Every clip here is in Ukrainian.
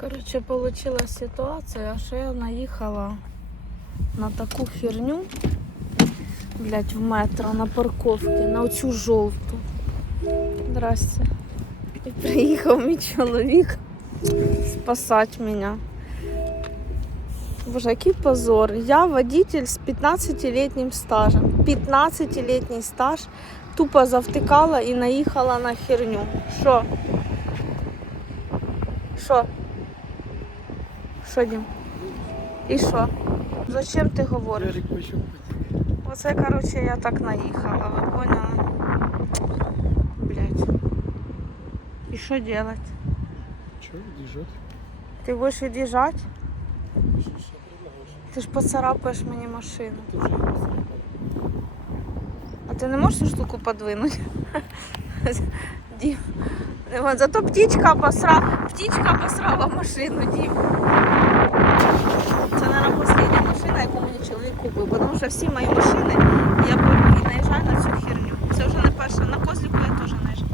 Короче, получилась ситуація, що я наїхала на таку херню, блядь, в метро, на парковці, на оцю жовту. Здрасте. І приїхав мій чоловік спасати мене. Боже, який позор. Я водитель з 15-літнім стажем. 15-літній стаж тупо завтикала і наїхала на херню. Що? Що, Дім? І що? Зачем ти говориш? Оце, коротше, я так наїхала, ви поняли? Блять. І що делать? Че, держать? Ти будеш від'їжджати? Ти ж поцарапаєш мені машину. А ти не можеш цю штуку подвинути? Дім. Зато птічка обосрала, птічка обосрала машину, Дім. Купив, тому що всі мої машини я беру і наїжджаю на цю херню. Це вже не перше. На козліку я теж наїжджаю.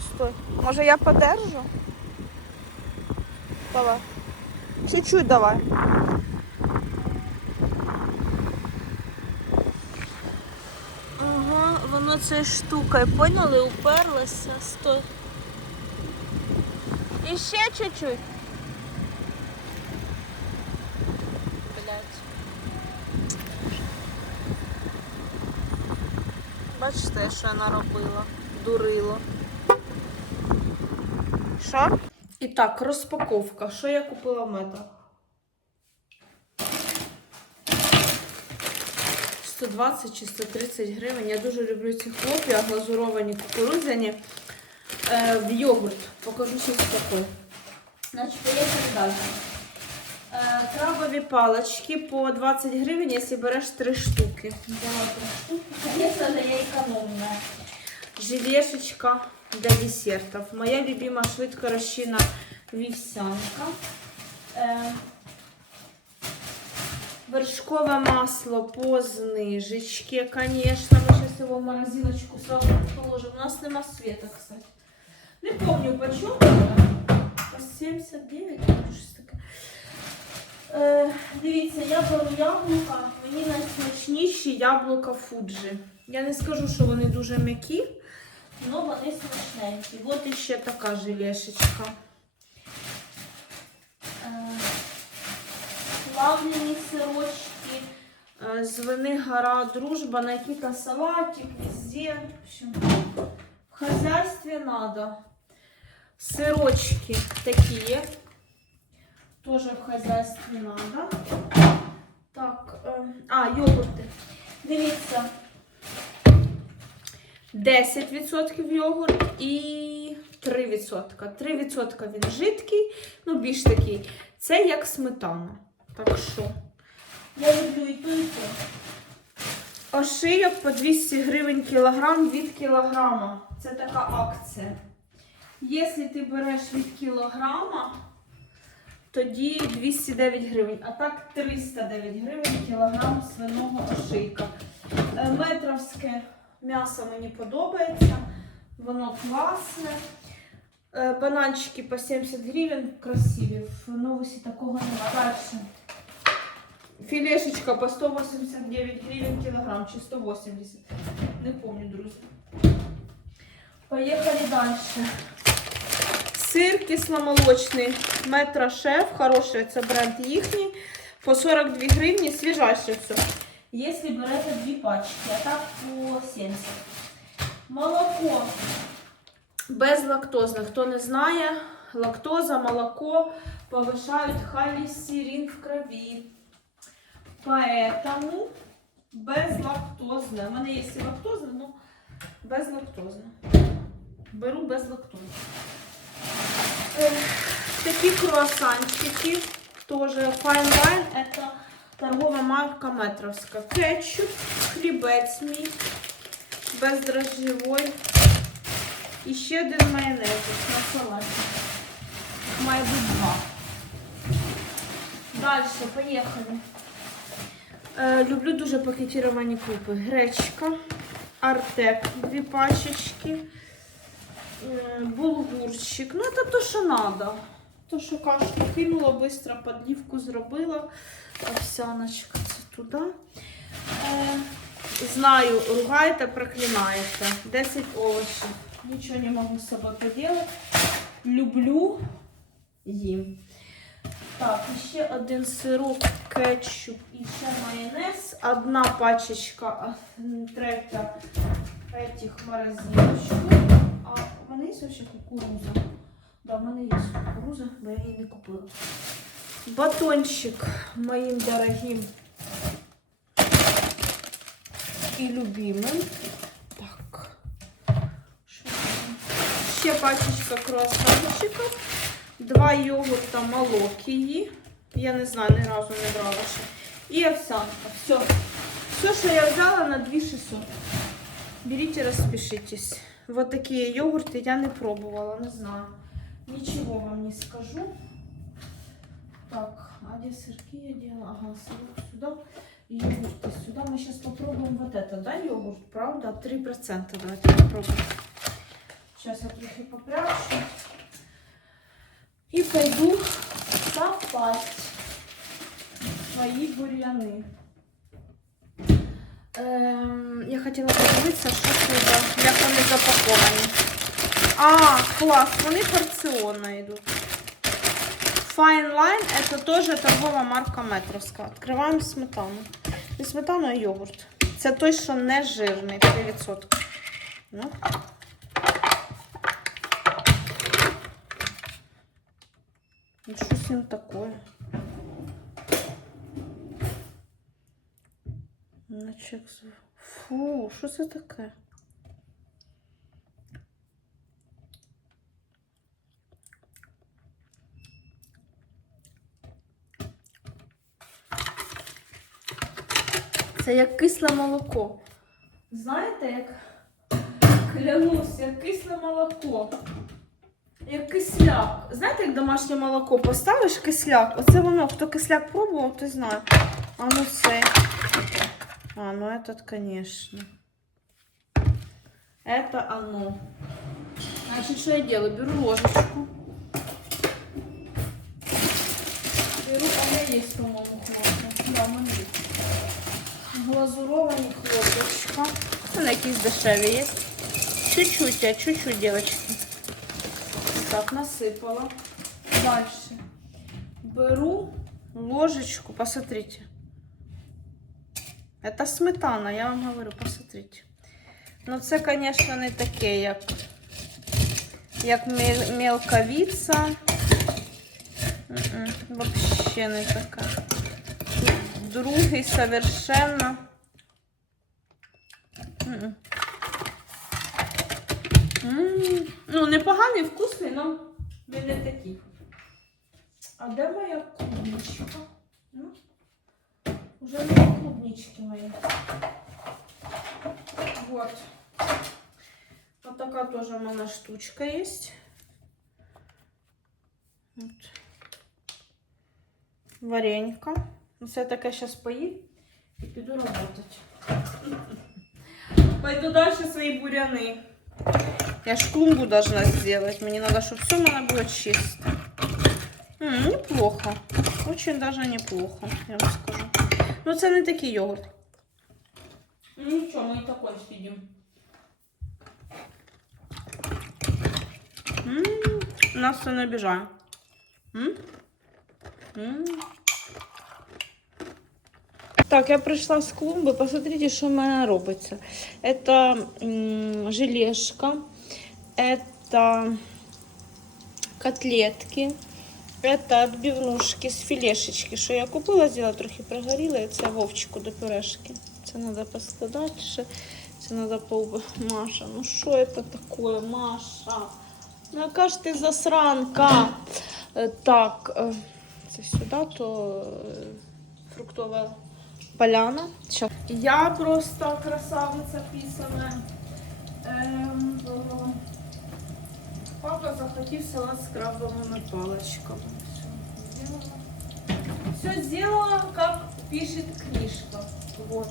Стой. Може я подержу? Давай. Чуть-чуть давай. Ага, воно цією штукою, поняли, уперлося. Стой. І ще чуть-чуть. Блять. Бачите, що я наробила? Дурило. Що? І так, розпаковка. Що я купила в метро? 120 чи 130 гривень. Я дуже люблю ці хлоп'я, глазуровані кукурудзяні е, в йогурт. Покажу щось таке. Значить, поїхали далі. Крабові палички по 20 гривень, якщо береш 3 штуки. Взяла 3 штуки. Конечно я економна. Желешечка для десертов. Моя любима швидко розчинна вівсянка. Е, Вершковое масло по знижечке, конечно. Мы сейчас его в морозилочку сразу положим. У нас нема света, кстати. Не помню, почем. По 79, може, щось таке. Е, дивіться, я беру яблука. Мені найсмачніші яблука Фуджі. Я не скажу, що вони дуже м'які, але вони смачненькі. От іще така желешечка. Е, плавлені сирочки, е, з вини гора дружба, на який-то салатик, везде. В общем, в хозяйстве надо. Сырочки такие. Тоже в хозяйстве надо. Так, а, йогурти. Дивіться. 10% йогурт і 3%. 3% він жидкий, ну більш такий. Це як сметана. Так що, я люблю і то, і то. Ошийок по 200 гривень кілограм від кілограма. Це така акція. Якщо ти береш від кілограма, тоді 209 гривень, а так 309 гривень кілограм свиного ошийка. Е, Метровське м'ясо мені подобається, воно класне. Е, Бананчики по 70 гривень, красиві. В новості такого немає. Дальше. Філешечка по 189 гривень кілограм чи 180. Не помню, друзі. Поїхали далі. Сир кисломолочний метро шеф. Хороший це бренд їхній. По 42 гривні свіжайше все. Якщо берете дві пачки, а так по 70. Молоко безлактозне. Хто не знає, лактоза, молоко повишають холестерин в крові. Поэтому безлактозне. У мене є лактозне, але безлактозне. Беру безлактозне. Такі круассанчики. Тоже Fine Wine. Это торгова марка Метровська. Кетчуп, хлібець мій. Бездрожжєвой. І ще один майонез на салаті. Має бути два. Далі, поїхали. Е, люблю дуже пакетіровані крупи. Гречка, артек, дві пачечки, булгурчик. Ну, це то, що треба. То, що кашку кинула, швидко підлівку зробила. Овсяночка це туди. Е, знаю, ругаєте, проклинаєте. 10 овочів. Нічого не можу з собою поділати. Люблю їм. Так, ще один сироп, кетчуп і ще майонез. Одна пачечка, третя этих морозилочку. Мене є ще кукуруза. Да, в мене є кукуруза, бо я її не купила. Батончик моїм дорогим і любимим. Так. Ще пачечка круассанчиків. Два йогурта молокії. Я не знаю, ні разу не брала ще. І овсянка. Все. Все, що я взяла на 2600. Берите, распишитесь. Вот такие йогурты я не пробовала, не знаю. Ничего вам не скажу. Так, а где сырки я делала? Ага, сырок сюда. И йогурты сюда. Мы сейчас попробуем вот это, да, йогурт, правда? 3% давайте попробуем. Сейчас я трохи попрячу. И пойду копать свои бурьяны. Я хотіла подивитися, що це, як вони запаковані. А, клас, вони порціонно йдуть. Fine Line это тоже торгова марка Метровська. Відкриваємо сметану. Не сметану, а йогурт. Це той, що не жирний, 3%. Ну. Ну, що з ним таке? Наче Фу, що це таке? Це як кисле молоко. Знаєте, як клянусь, як кисле молоко. Як кисляк. Знаєте, як домашнє молоко поставиш кисляк? Оце воно, хто кисляк пробував, той знає. А ну це. А, ну этот, конечно. Это оно. Значит, что я делаю? Беру ложечку. Беру, а у меня есть, по-моему, хлопья. Да, у мене є. Глазуровані хлопочка. Вони якісь дешеві є. Чуть-чуть, а чуть-чуть, девочки. Так, насыпала. Дальше. Беру ложечку, посмотрите. Это сметана, я вам говорю, посмотрите. Ну, це, конечно, не таке, як, як мел- мелковіця. Вообще не така. Другий совершенно. Ну, непоганий, вкусний, но він не такий. А де моя клубничка? Ну, уже клубнички моей. Вот. Вот такая тоже меня штучка есть. Вот. Варенька. Все таке сейчас поїм и піду работать. Пойду дальше свои буряны. Я ж клумбу должна сделать. Мне надо, чтобы все у было чисто. М, неплохо. Очень даже неплохо, я вам скажу. Ну, це не такий йогурт. Ну нічого, ми і такой з'їдемо. М, Нас це не обіжає. М? М. Так, я прийшла з клумби. Посмотрите, що в мене робиться. Это м, желешка, это котлетки, Это отбивнушки з філешечки, що я купила, з'їла трохи пригоріла, і це вовчику до пюрешки. Це треба поскладати. Це треба поуби. Маша, ну що це таке, Маша? Ну яка ж ти засранка? Е, Так, е, це сюди, то е, фруктова поляна. Щас. Я просто красавиця писана. Ем, захотів салат з крабовими паличками. Все сделала. Как пишет книжка. Вот.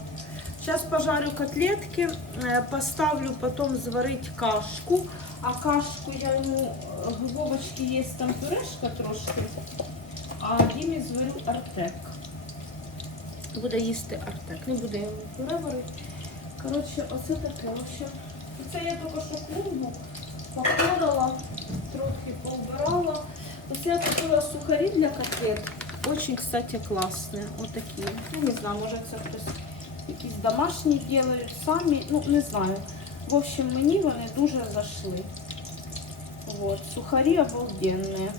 Сейчас пожарю котлетки, э, поставлю потом заварить кашку. А кашку я йому, е, Вовочки є там пюрешка трошки, а Дімі зварю артек. Буде їсти артек. Не буде йому пюре варити. Коротше, оце таке. В общем, це я тільки що клумбу походила, трохи поубирала. Ось я купила сухарі для котлет. Очень, кстати, классные. Вот такие. Ну, не знаю, може це хтось якісь домашні делають самі. Ну, не знаю. В общем, мені вони дуже зайшли. Вот. Сухари обалденные.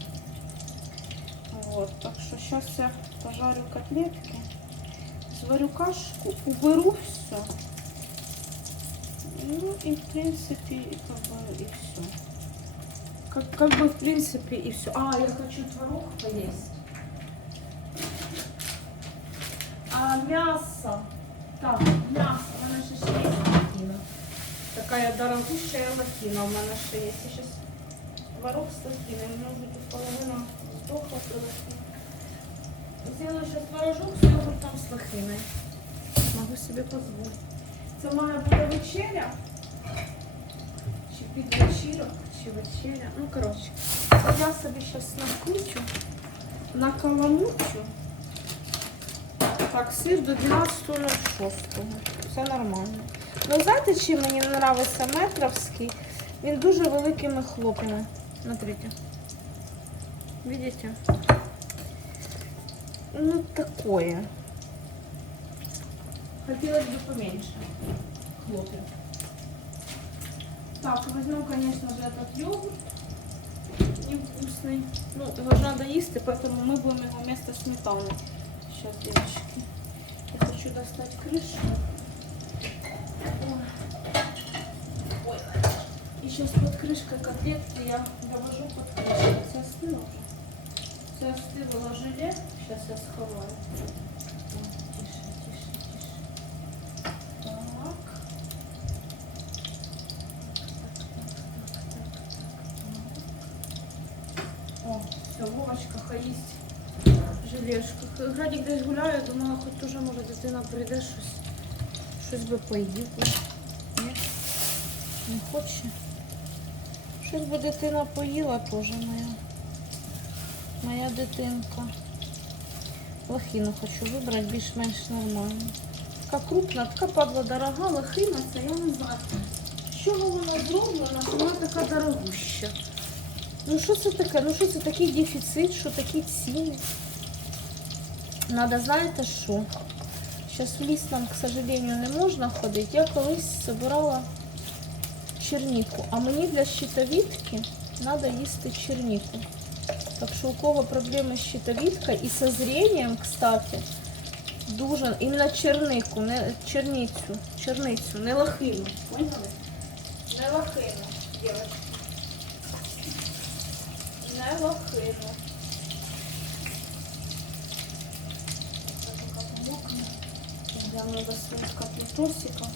Вот. Так що зараз я пожарю котлетки. Сварю кашку, уберу все. Ну и в принципе, как бы и все. Как, как бы в принципе и все. А, я хочу творог поесть. А мясо. Так, мясо. У мене ще ще є лохина. Така дорогущая лохина у мене ще є. Я сейчас творог з лохиной. У мене вже тут половина просто. Сделаю сейчас творожок с йогуртом з лохиною. Могу себе позволити. Це має буде вечеря. Чи під вечірок, чи вечеря. Ну, коротше. Я собі зараз накручу, накаламучу. Так, сир до 12.06. Все нормально. Ну, знаєте, чим мені подобається метровський? Він дуже великими хлопами. Смотрите. Видите? Ну, такое. Хотелось бы поменьше хлопьев. Так, возьмем, конечно же, этот йогурт невкусный. Ну, его же надо есть, и поэтому мы будем его вместо сметаны. Сейчас, девочки. Я хочу достать крышку. И сейчас под крышкой котлетки я довожу под крышкой. Все остыло уже. Все остыло желе. Сейчас я сховаю. Їсть желешку. Градік десь гуляє, думала, хоч уже може дитина прийде щось. Щось би поїв. Ні? Не хоче. Щось би дитина поїла теж моя. Моя дитинка. Лохину хочу вибрати більш-менш нормально. Така крупна, така падла дорога, лохина, це я не знаю. З чого вона зроблена, вона така дорогуща. Ну що це таке? Ну що це такий дефіцит, що такі ціни? Надо, знаєте що? Зараз в ліс к сожалению, не можна ходити. Я колись збирала черніку, а мені для щитовідки треба їсти черніку. Так що у кого проблеми з щитовідкою і зрением, кстати, дуже іменно чернику, не черницю, черницю, не лохину. Поняли? Не лохину, дівчатки. Не лохину. Гляну до своих котлетосиков.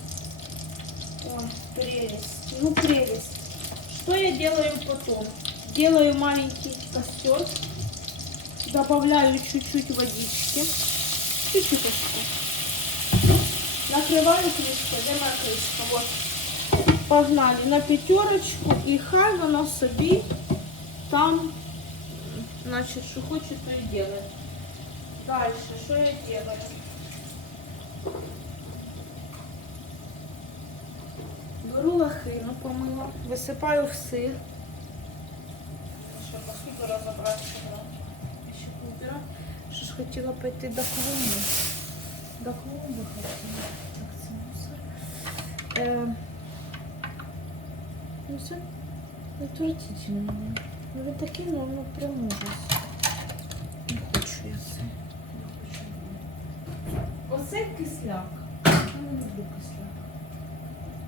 Ой, прелесть. Ну, прелесть. Что я делаю потом? Делаю маленький костер. Добавляю чуть-чуть водички. Чуть-чуть Накрываю крышкой. Где моя крышка? Вот. Погнали на пятерочку. І хай воно собі там, значит, что хочет, то и делает. Дальше, что я делаю? Беру лохину, помила, висипаю в сир. Ще посуду розібрати, щоб ще поубирати. Що ж хотіла пойти до клумби. До клумби хотіла. Так, це мусор. Е, ну це отвратительно. Ну він такий, ну, ну прям ужас. Не хочу я це. Не хочу. Оце кисляк. Я не люблю кисляк.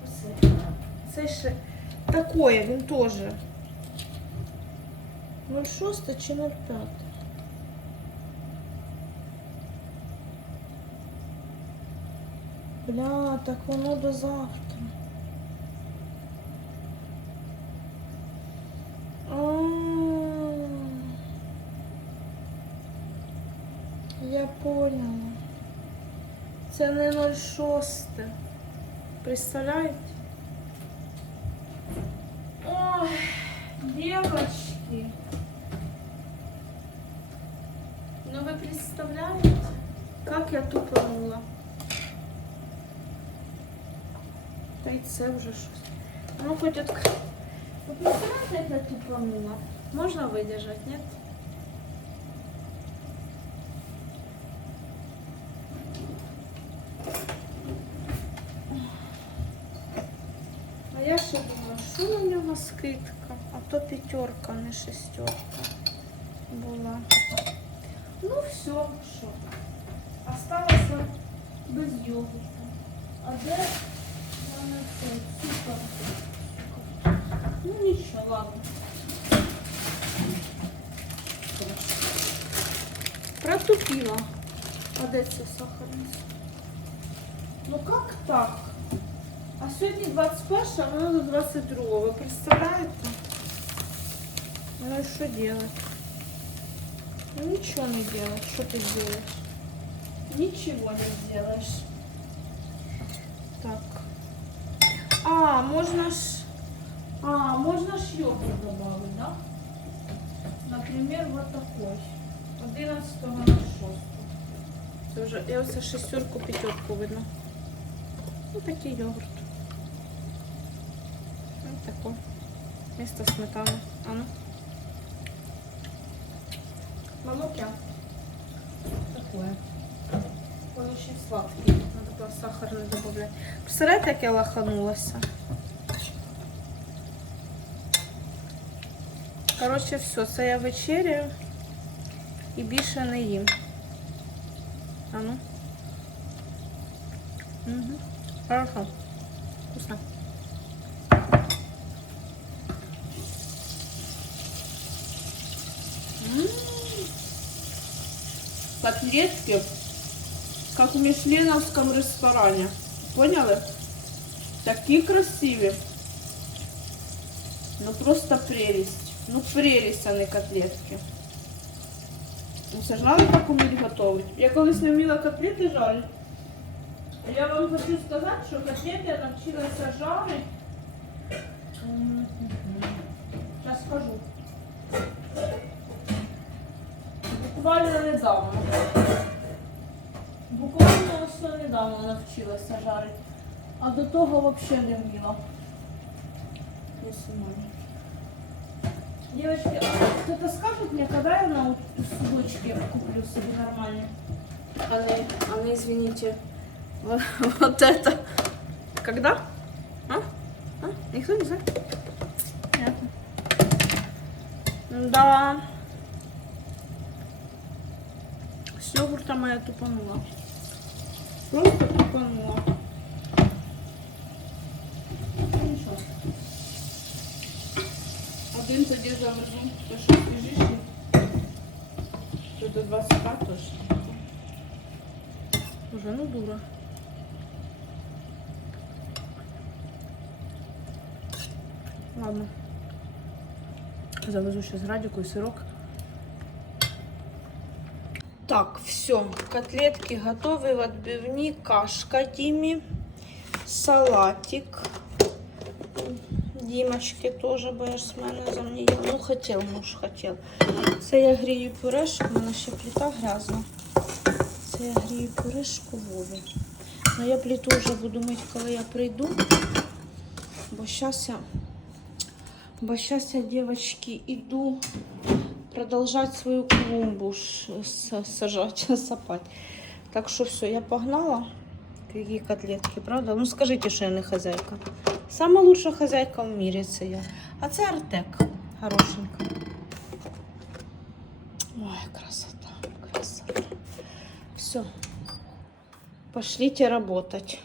Оце. Це ще такое, він теж. 0,6 чи 0,5? Бля, так воно до завтра. Це не 06. Представляєте? Ой, девочки. Ну ви представляєте, як я тупанула? Та й це вже щось. Ну хоч от... Ви представляєте, як я тупанула? Можна видержати, ні? Скидка, а то п'ятерка, не шестерка була. Ну все, що. Осталося без йогурту. А де в мене цей цукор? Цукор. Ну нічого, ладно. Протупила. А де це сахарниця? Ну как так? А сьогодні 21, а воно до 22. Ви представляєте? Ну и что делать? Ну ничего не делать. Что ты делаешь? Ничего не сделаешь. Так. А, можно ж... А, можно ж йогурт добавить, да? Например, вот такой. 11 на 6. Це вже, я оце шестерку, п'ятерку видно. Ну, такий йогурт. Ось такой. Вместо сметани. А ну. Молоке. Такое. Он очень сладкий. Надо было сахар не добавлять. Представляете, як я лоханулася? Короче, все, це я вечеряю і більше не їм. А ну. Угу. Хорошо. Котлетки, как в мишленовском ресторане. Поняли? Такі красиві. Ну просто прелесть. Ну прелесть, а не котлетки. Ну, Це ж надо так уміти готувати. Я колись не вміла котлети жарити. Я вам хочу сказати, що котлети я навчилася жарити. Зараз скажу. Буквально недавно. Буквально ось недавно навчилася жарити. А до того взагалі не вміла. Девочки, кто-то скажет мне, когда я на судочке куплю себе нормально? А не, а не, извините, вот, вот это. Когда? А? А? Никто не знает? Понятно. Да. Йогурта моя тупанула. Просто тупанула. Ну. Один тоді завезу, то що свіжіший. То до 25 тож. Уже ну дура. Ладно. Завезу сейчас радику и сырок. Так, все. Котлетки готовы в отбивні. Кашка Дімі. Салатик. Дімочки теж будеш з мене за мною. Ну, хотів, муж хотів. Це я грію пюрешку, у мене ще плита грязна. Це я грію пюрешку Вові. Ну я плиту вже буду мити, коли я прийду. Бо зараз я, бо зараз я, дівчатки, іду продовжати свою клумбу ж с- сажати, сапати. Так що все, я погнала. Какие котлетки, правда? Ну скажите, що я не хозяйка. Самая лучшая хозяйка в мире це я. А це Артек. Хорошенька. Ой, красота, красота. Все. Пошлите работать.